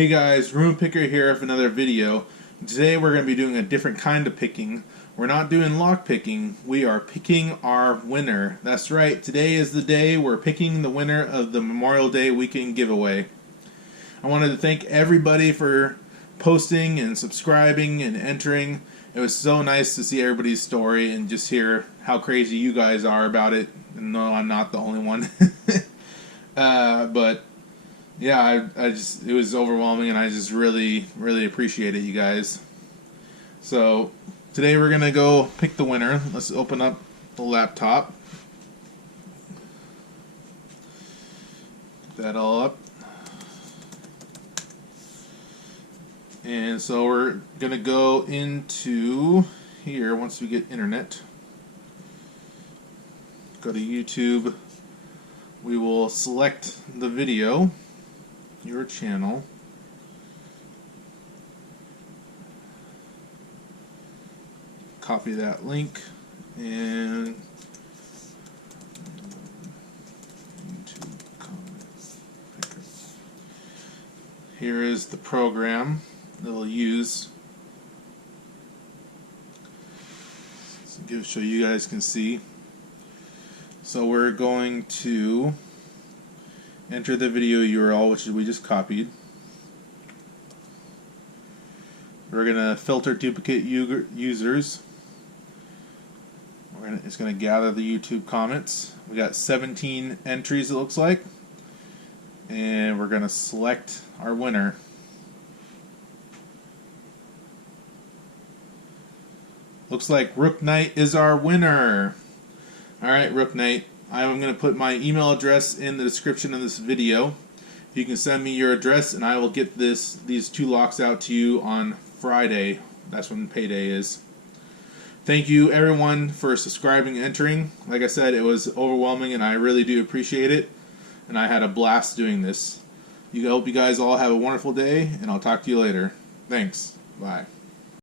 Hey guys, RoonPicker here with another video. Today we're going to be doing a different kind of picking. We're not doing lock picking, we are picking our winner. That's right, today is the day we're picking the winner of the Memorial Day weekend giveaway. I wanted to thank everybody for posting and subscribing and entering. It was so nice to see everybody's story and just hear how crazy you guys are about it. No, I'm not the only one. But yeah, it was overwhelming, and I just really appreciate it, you guys. So today we're gonna go pick the winner. Let's open up the laptop. Get that all up. And so we're gonna go into here once we get internet. Go to YouTube. We will select the video, your channel. Copy that link and here is the program that we'll use. So you guys can see. So we're going to enter the video URL, which we just copied. We're going to filter duplicate users. It's going to gather the YouTube comments. We got 17 entries, it looks like. And we're going to select our winner. Looks like Rook Knight is our winner. Alright, Rook Knight, I'm going to put my email address in the description of this video. You can send me your address and I will get these two locks out to you on Friday. That's when payday is. Thank you everyone for subscribing and entering. Like I said, it was overwhelming and I really do appreciate it. And I had a blast doing this. I hope you guys all have a wonderful day, and I'll talk to you later. Thanks. Bye.